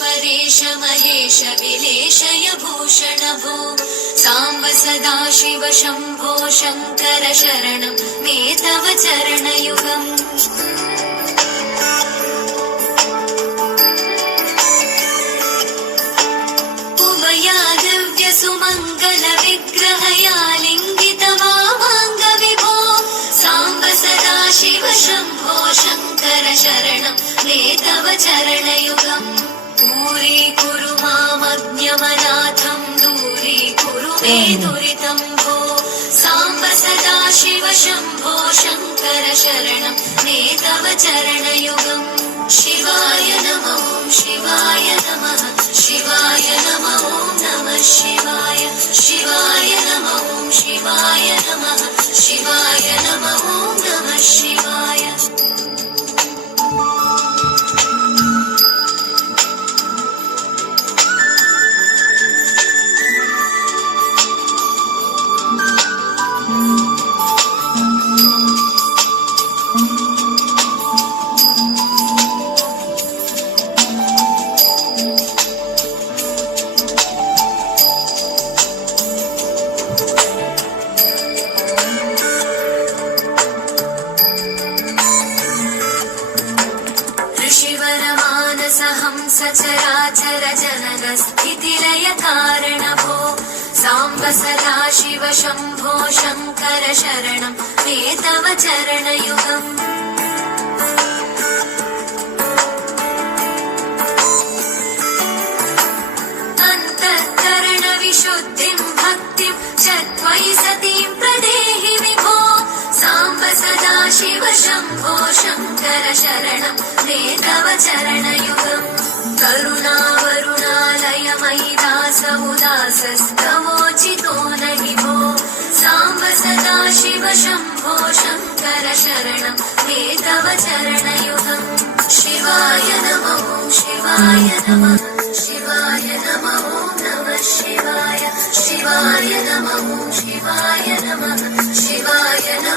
परेश महेश विलेशय भूषण भो साम्ब सदाशिव शम्भो शङ्कर शरणं मे तव चरणयुगम् उमया दिव्य सुमङ्गल विग्रहया लिङ्गित वामाङ्ग विभो साम्ब सदाशिव शम्भो शङ्कर शरणं मे तव चरणयुगम् दूरीकुरु मामज्ञमनाथं दूरीकुरु मे दुरितं भो साम्ब सदाशिव शम्भो शङ्कर शरणं मे तव चरणयुगम् शिवाय नमः शिवाय नमः शिवाय नमः नमः शिवाय शिवाय नमः शिवाय नमः शिवाय नमः नमः शिवाय सचराचर जनन स्थितिलय कारण भो साम्ब सदाशिव शम्भो शङ्कर शरणं मे तव चरणयुगम् अन्तःकरण विशुद्धिं भक्तिं च त्वयि सतीं प्रदेहि विभो साम्ब सदाशिव शम्भो शङ्कर शरणं मे तव चरणयुगम् करुणावरुणालय मयि दास उदासस्तवोचितो नहि भो साम्ब सदाशिव शम्भो शङ्कर शरणं मे तव चरणयुगम् शिवाय नमः शिवाय नमः शिवाय नमः नमः शिवाय शिवाय नमः शिवाय नमः शिवाय नमः